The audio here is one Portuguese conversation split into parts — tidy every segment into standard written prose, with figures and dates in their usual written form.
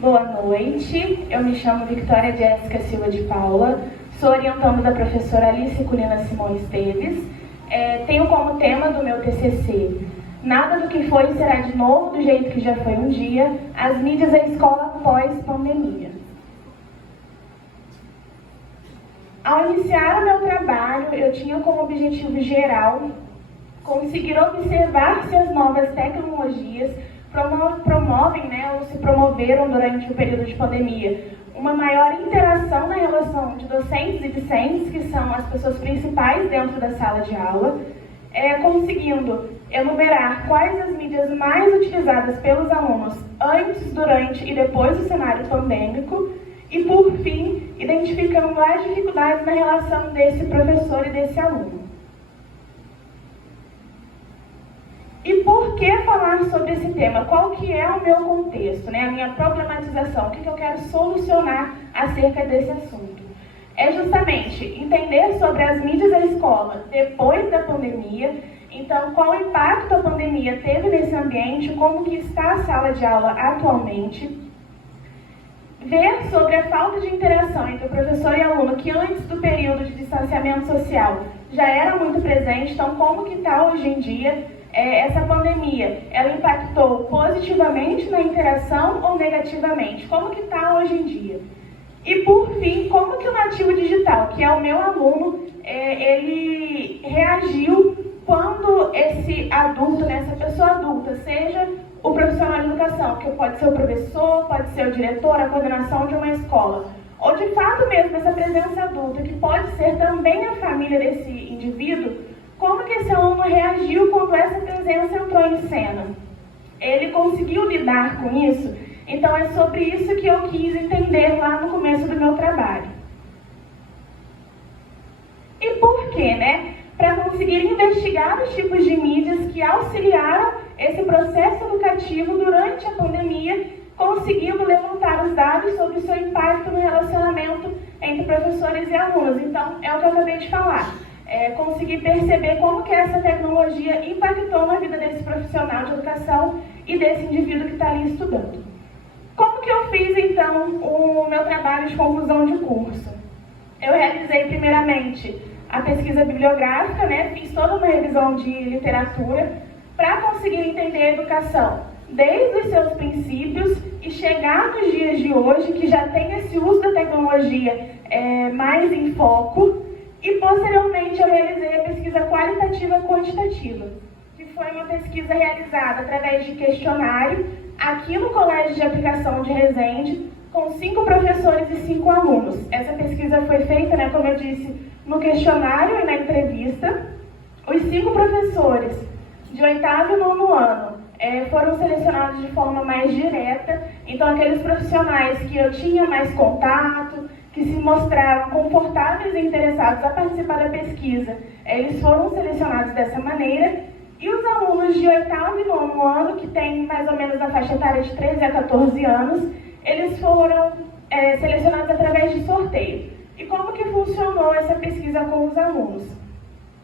Boa noite, eu me chamo Victoria Jéssica Silva de Paula, sou orientanda da professora Alice Culina Simão Esteves. Tenho como tema do meu TCC: nada do que foi será de novo do jeito que já foi um dia, as mídias da escola pós-pandemia. Ao iniciar o meu trabalho, eu tinha como objetivo geral conseguir observar se as novas tecnologias promovem, ou se promoveram durante o período de pandemia, uma maior interação na relação de docentes e discentes, que são as pessoas principais dentro da sala de aula, conseguindo enumerar quais as mídias mais utilizadas pelos alunos antes, durante e depois do cenário pandêmico, e, por fim, identificando as dificuldades na relação desse professor e desse aluno. E por que falar sobre esse tema? Qual que é o meu contexto, a minha problematização? O que eu quero solucionar acerca desse assunto? É justamente entender sobre as mídias da escola depois da pandemia. Então, qual impacto a pandemia teve nesse ambiente, como que está a sala de aula atualmente. Ver sobre a falta de interação entre o professor e aluno, que antes do período de distanciamento social já era muito presente. Então, como que está hoje em dia? Essa pandemia, ela impactou positivamente na interação ou negativamente? Como que está hoje em dia? E, por fim, como que o nativo digital, que é o meu aluno, ele reagiu quando esse adulto, essa pessoa adulta, seja o profissional de educação, que pode ser o professor, pode ser o diretor, a coordenação de uma escola, ou de fato mesmo essa presença adulta, que pode ser também a família desse indivíduo, como que esse aluno reagiu quando essa presença entrou em cena? Ele conseguiu lidar com isso? Então é sobre isso que eu quis entender lá no começo do meu trabalho. E por quê, Para conseguir investigar os tipos de mídias que auxiliaram esse processo educativo durante a pandemia, conseguindo levantar os dados sobre o seu impacto no relacionamento entre professores e alunos. Então, é o que eu acabei de falar. Conseguir perceber como que essa tecnologia impactou na vida desse profissional de educação e desse indivíduo que está ali estudando. Como que eu fiz, então, o meu trabalho de conclusão de curso? Eu realizei, primeiramente, a pesquisa bibliográfica, fiz toda uma revisão de literatura para conseguir entender a educação desde os seus princípios e chegar nos dias de hoje, que já tem esse uso da tecnologia mais em foco. E, posteriormente, eu realizei a pesquisa qualitativa quantitativa, que foi uma pesquisa realizada através de questionário aqui no Colégio de Aplicação de Resende, com 5 professores e 5 alunos. Essa pesquisa foi feita, como eu disse, no questionário e na entrevista. Os 5 professores de 8º e 9º ano foram selecionados de forma mais direta. Então, aqueles profissionais que eu tinha mais contato, que se mostraram confortáveis e interessados a participar da pesquisa, eles foram selecionados dessa maneira. E os alunos de 8º e 9º ano, que têm mais ou menos a faixa etária de 13 a 14 anos, eles foram selecionados através de sorteio. E como que funcionou essa pesquisa com os alunos?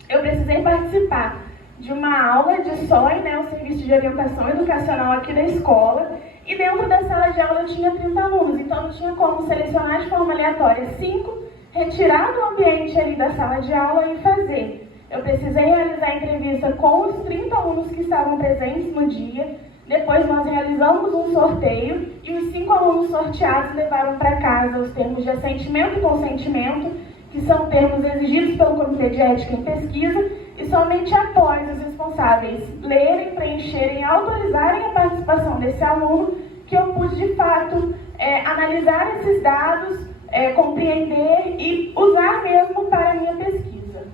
Eu precisei participar de uma aula de SOI, o Serviço de Orientação Educacional aqui da escola, e dentro da sala de aula eu tinha 30 alunos, então não tinha como selecionar de forma aleatória 5, retirar do ambiente ali da sala de aula e fazer. Eu precisei realizar a entrevista com os 30 alunos que estavam presentes no dia. Depois nós realizamos um sorteio e os 5 alunos sorteados levaram para casa os termos de assentimento e consentimento, que são termos exigidos pelo Comitê de Ética em Pesquisa, e somente após os responsáveis lerem, preencherem e autorizarem a participação desse aluno, que eu pude, de fato, analisar esses dados, compreender e usar mesmo para a minha pesquisa.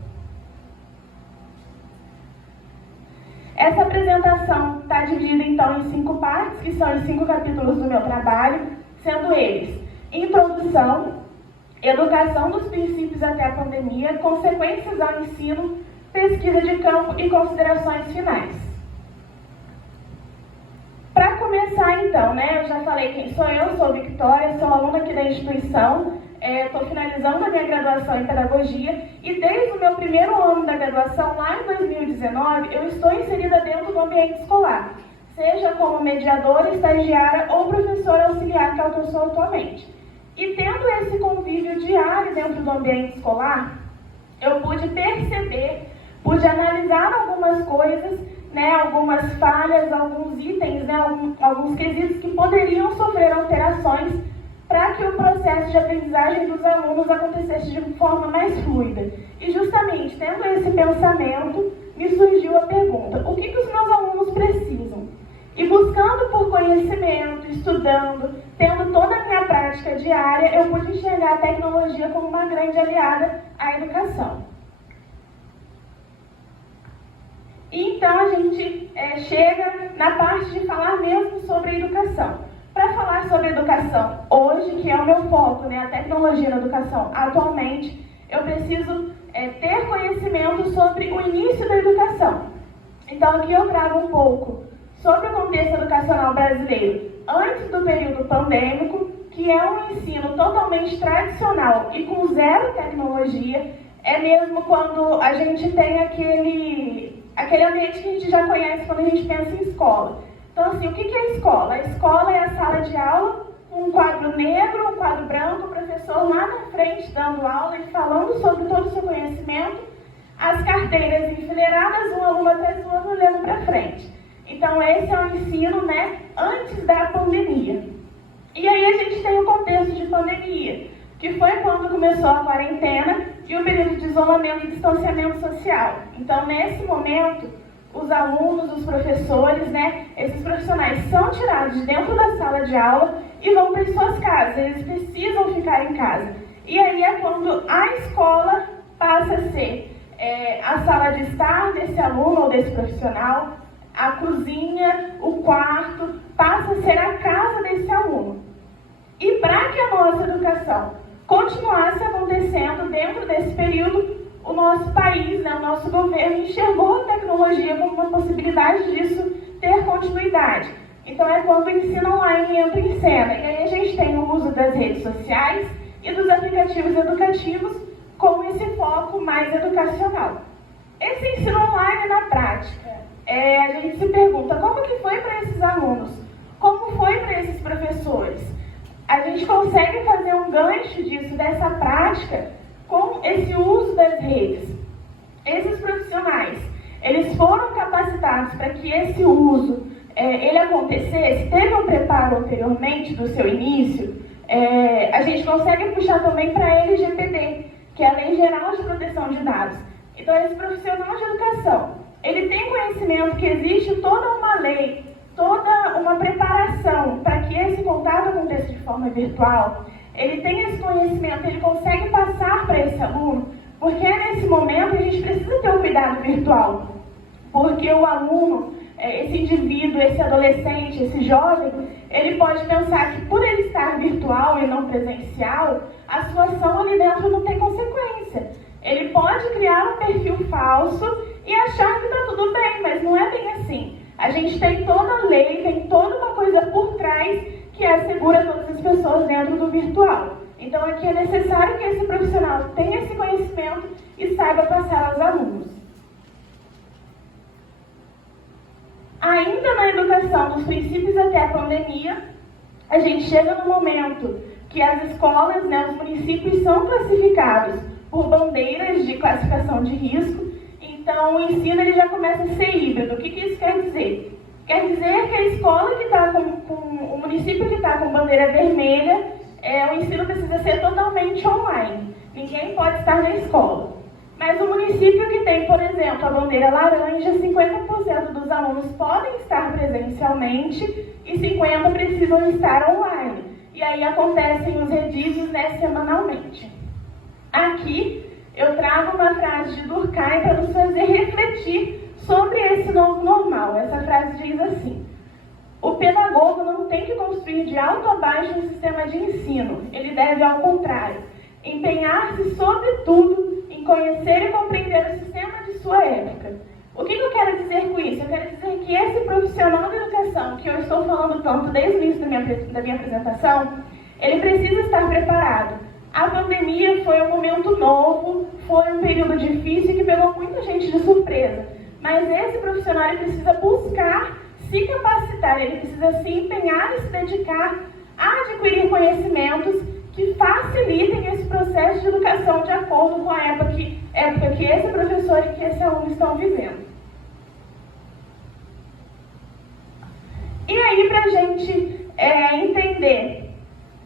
Essa apresentação está dividida, então, em 5 partes, que são os 5 capítulos do meu trabalho, sendo eles: introdução, educação dos princípios até a pandemia, consequências ao ensino, pesquisa de campo e considerações finais. Para começar, então, eu já falei quem sou eu, sou Victoria, sou aluna aqui da instituição, estou finalizando a minha graduação em Pedagogia e desde o meu primeiro ano da graduação, lá em 2019, eu estou inserida dentro do ambiente escolar, seja como mediadora, estagiária ou professora auxiliar, que é o que eu sou atualmente. E tendo esse convívio diário dentro do ambiente escolar, eu pude perceber, pude analisar algumas coisas, né, algumas falhas, alguns itens, né, alguns quesitos que poderiam sofrer alterações para que o processo de aprendizagem dos alunos acontecesse de forma mais fluida. E justamente, tendo esse pensamento, me surgiu a pergunta: o que os meus alunos precisam? E buscando por conhecimento, estudando, tendo toda a minha prática diária, eu pude enxergar a tecnologia como uma grande aliada à educação. E então a gente chega na parte de falar mesmo sobre a educação. Para falar sobre educação hoje, que é o meu foco, né, a tecnologia na educação atualmente, eu preciso ter conhecimento sobre o início da educação. Então aqui eu trago um pouco sobre o contexto educacional brasileiro antes do período pandêmico, que é um ensino totalmente tradicional e com zero tecnologia. É mesmo quando a gente tem aquele ambiente que a gente já conhece quando a gente pensa em escola. Então, assim, o que é a escola? A escola é a sala de aula, um quadro negro, um quadro branco, o professor lá na frente dando aula e falando sobre todo o seu conhecimento, as carteiras enfileiradas, um aluno atrás do outro olhando para frente. Então, esse é o ensino, né, antes da pandemia. E aí a gente tem o contexto de pandemia, que foi quando começou a quarentena e o período de isolamento e distanciamento social. Então, nesse momento, os alunos, os professores, né, esses profissionais são tirados de dentro da sala de aula e vão para as suas casas. Eles precisam ficar em casa. E aí é quando a escola passa a ser a sala de estar desse aluno ou desse profissional, a cozinha, o quarto, passa a ser a casa desse aluno. E para que a nossa educação continuasse acontecendo dentro desse período, o nosso país, né, o nosso governo enxergou a tecnologia como uma possibilidade disso ter continuidade. Então é quando o ensino online entra em cena. E aí a gente tem o uso das redes sociais e dos aplicativos educativos com esse foco mais educacional. Esse ensino online na prática, a gente se pergunta como que foi para esses alunos? Como foi para esses professores? A gente consegue fazer um gancho disso, dessa prática, com esse uso das redes. Esses profissionais, eles foram capacitados para que esse uso ele acontecesse, teve um preparo anteriormente do seu início. A gente consegue puxar também para a LGPD, que é a Lei Geral de Proteção de Dados. Então, esse profissional de educação, ele tem conhecimento que existe toda uma lei, toda uma preparação para que esse contato aconteça de forma virtual. Ele tem esse conhecimento, ele consegue passar para esse aluno, porque nesse momento a gente precisa ter um cuidado virtual, porque o aluno, esse indivíduo, esse adolescente, esse jovem, ele pode pensar que por ele estar virtual e não presencial, a sua ação ali dentro não tem consequência. Ele pode criar um perfil falso e achar que está tudo bem, mas não é bem assim. A gente tem toda a lei, tem toda uma coisa por trás que assegura todas as pessoas dentro do virtual. Então aqui é necessário que esse profissional tenha esse conhecimento e saiba passar aos alunos. Ainda na educação, dos princípios até a pandemia, a gente chega no momento que as escolas, né, os municípios são classificados por bandeiras de classificação de risco. Então o ensino ele já começa a ser híbrido. O que isso quer dizer? Quer dizer que a escola que está o município que está com bandeira vermelha, o ensino precisa ser totalmente online. Ninguém pode estar na escola. Mas o município que tem, por exemplo, a bandeira laranja, 50% dos alunos podem estar presencialmente e 50% precisam estar online. E aí acontecem os redívios, né, semanalmente. Aqui eu trago uma frase de Durkheim para nos fazer refletir sobre esse novo normal. Essa frase diz assim: o pedagogo não tem que construir de alto a baixo um sistema de ensino. Ele deve, ao contrário, empenhar-se, sobretudo, em conhecer e compreender o sistema de sua época. O que eu quero dizer com isso? Eu quero dizer que esse profissional de educação, que eu estou falando tanto desde o início da minha apresentação, ele precisa estar preparado. A pandemia foi um momento novo, foi um período difícil que pegou muita gente de surpresa. Mas esse profissional ele precisa buscar se capacitar agora, ele precisa se empenhar e se dedicar a adquirir conhecimentos que facilitem esse processo de educação de acordo com a época que esse professor e que esse aluno estão vivendo. E aí, para a gente entender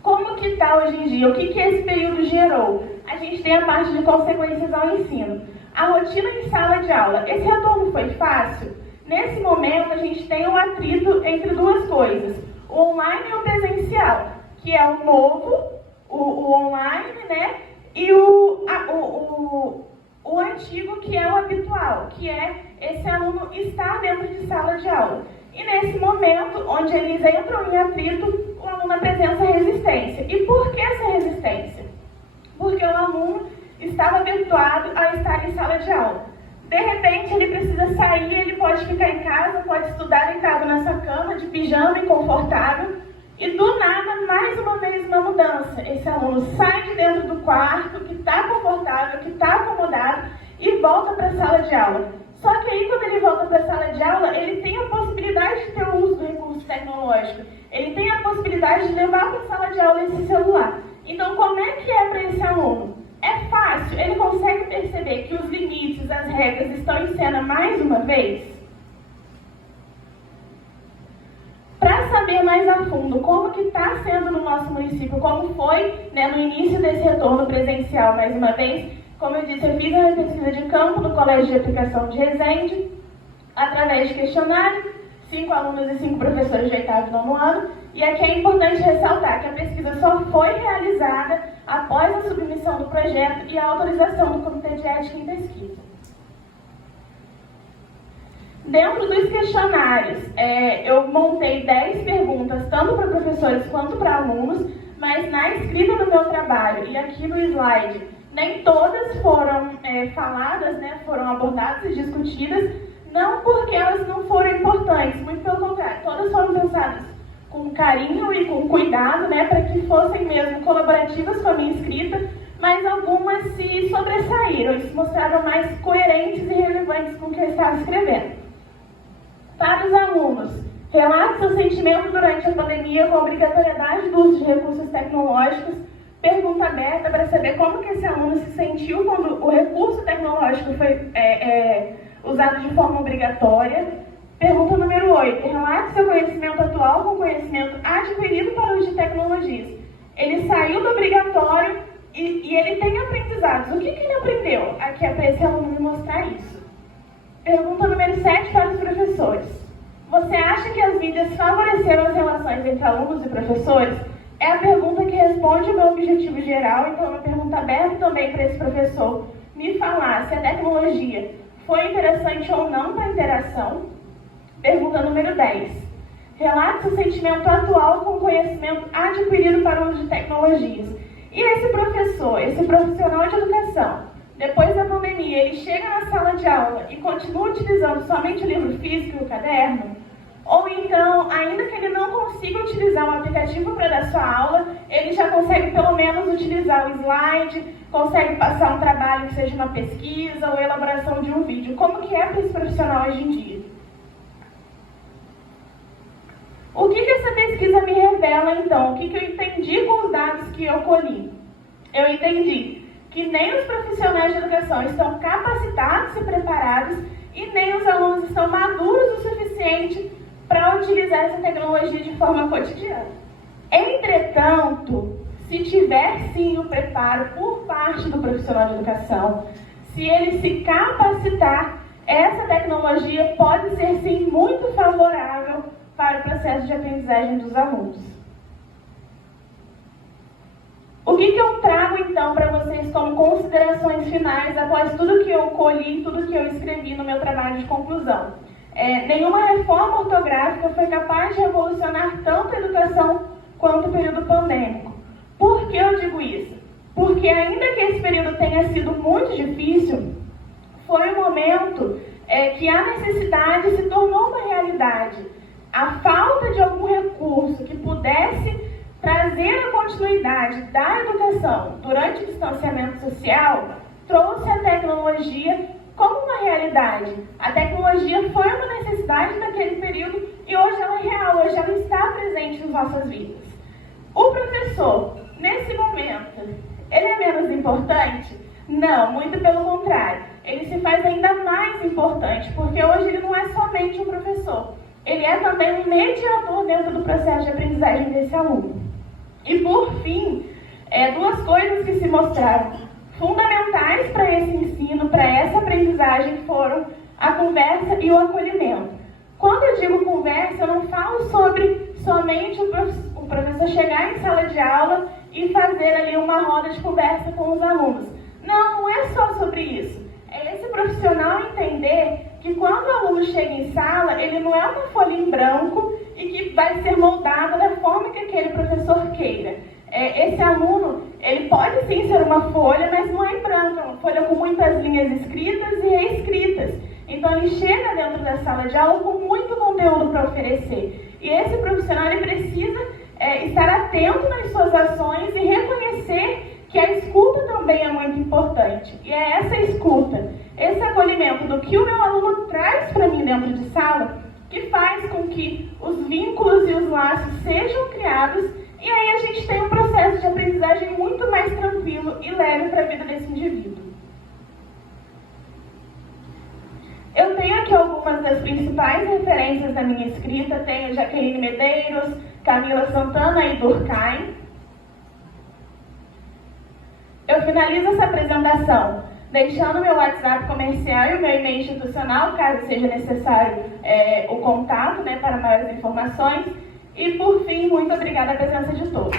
como que está hoje em dia, o que esse período gerou, a gente tem a parte de consequências ao ensino. A rotina em sala de aula, esse retorno foi fácil? Nesse momento, a gente tem um atrito entre duas coisas, o online e o presencial, que é o novo, o online, né? E o antigo, que é o habitual, que é esse aluno estar dentro de sala de aula. E nesse momento, onde eles entram em atrito, o aluno apresenta resistência. E por que essa resistência? Porque o aluno estava habituado a estar em sala de aula. De repente, ele precisa sair, ele pode ficar em casa, pode estudar deitado nessa cama, de pijama e confortável, e do nada, mais uma vez, uma mudança. Esse aluno sai de dentro do quarto, que está confortável, que está acomodado, e volta para a sala de aula. Só que aí, quando ele volta para a sala de aula, ele tem a possibilidade de ter o uso do recurso tecnológico. Ele tem a possibilidade de levar para a sala de aula esse celular. Então, como é que é para esse aluno? É fácil? Ele consegue perceber que os limites, as regras estão em cena mais uma vez? Para saber mais a fundo como que está sendo no nosso município, como foi, né, no início desse retorno presencial mais uma vez, como eu disse, eu fiz uma pesquisa de campo no Colégio de Aplicação de Resende, através de questionário, 5 alunos e 5 professores de 8º e 9º ano, e aqui é importante ressaltar que a pesquisa só foi realizada após a submissão do projeto e a autorização do Comitê de Ética em Pesquisa. Dentro dos questionários, eu montei 10 perguntas, tanto para professores quanto para alunos, mas na escrita do meu trabalho e aqui no slide, nem todas foram faladas, né, foram abordadas e discutidas, não porque elas não foram importantes, muito pelo contrário, todas foram pensadas com carinho e com cuidado, né, para que fossem mesmo colaborativas com a minha escrita, mas algumas se sobressaíram e se mostraram mais coerentes e relevantes com o que eu estava escrevendo. Para os alunos, relate seu sentimento durante a pandemia com a obrigatoriedade do uso de recursos tecnológicos, pergunta aberta para saber como que esse aluno se sentiu quando o recurso tecnológico foi usado de forma obrigatória. Pergunta número 8. Relate seu conhecimento atual com o conhecimento adquirido para o uso de tecnologias. Ele saiu do obrigatório e ele tem aprendizados. O que ele aprendeu? Aqui é para esse aluno me mostrar isso. Pergunta número 7 para os professores. Você acha que as mídias favoreceram as relações entre alunos e professores? É a pergunta que responde o meu objetivo geral, então é uma pergunta aberta também para esse professor me falar se a tecnologia foi interessante ou não para a interação. Pergunta número 10. Relate seu sentimento atual com o conhecimento adquirido para o uso de tecnologias. E esse professor, esse profissional de educação, depois da pandemia, ele chega na sala de aula e continua utilizando somente o livro físico e o caderno? Ou então, ainda que ele não consiga utilizar um aplicativo para dar sua aula, ele já consegue pelo menos utilizar o slide, consegue passar um trabalho que seja uma pesquisa ou elaboração de um vídeo. Como que é para esse profissional hoje em dia? O que essa pesquisa me revela, então? O que eu entendi com os dados que eu colhi? Eu entendi que nem os profissionais de educação estão capacitados e preparados e nem os alunos estão maduros o suficiente para utilizar essa tecnologia de forma cotidiana. Entretanto, se tiver sim o preparo por parte do profissional de educação, se ele se capacitar, essa tecnologia pode ser sim muito favorável para o processo de aprendizagem dos alunos. O que eu trago então para vocês como considerações finais após tudo que eu colhi, tudo que eu escrevi no meu trabalho de conclusão? Nenhuma reforma ortográfica foi capaz de revolucionar tanto a educação quanto o período pandêmico. Por que eu digo isso? Porque ainda que esse período tenha sido muito difícil, foi um momento que a necessidade se tornou uma realidade. A falta de algum recurso que pudesse trazer a continuidade da educação durante o distanciamento social trouxe a tecnologia como uma realidade. A tecnologia foi uma necessidade naquele período e hoje ela é real. Hoje vossas vidas. O professor, nesse momento, ele é menos importante? Não, muito pelo contrário. Ele se faz ainda mais importante, porque hoje ele não é somente um professor. Ele é também um mediador dentro do processo de aprendizagem desse aluno. E, por fim, duas coisas que se mostraram fundamentais para esse ensino, para essa aprendizagem, foram a conversa e o acolhimento. Quando eu digo conversa, eu não falo sobre somente o professor chegar em sala de aula e fazer ali uma roda de conversa com os alunos. Não, não é só sobre isso. É esse profissional entender que quando o aluno chega em sala, ele não é uma folha em branco e que vai ser moldado da forma que aquele professor queira. Esse aluno, ele pode sim ser uma folha, mas não é em branco, é uma folha com muitas linhas escritas e reescritas. Então ele chega dentro da sala de aula com muito conteúdo para oferecer. E esse profissional, ele precisa estar atento nas suas ações e reconhecer que a escuta também é muito importante. E é essa escuta, esse acolhimento do que o meu aluno traz para mim dentro de sala, que faz com que os vínculos e os laços sejam criados, e aí a gente tem um processo de aprendizagem muito mais tranquilo e leve para a vida desse indivíduo. Eu tenho aqui algumas das principais referências da minha escrita. Tenho Jaqueline Medeiros, Camila Santana e Durkheim. Eu finalizo essa apresentação deixando meu WhatsApp comercial e o meu e-mail institucional, caso seja necessário o contato, para maiores informações. E, por fim, muito obrigada a presença de todos.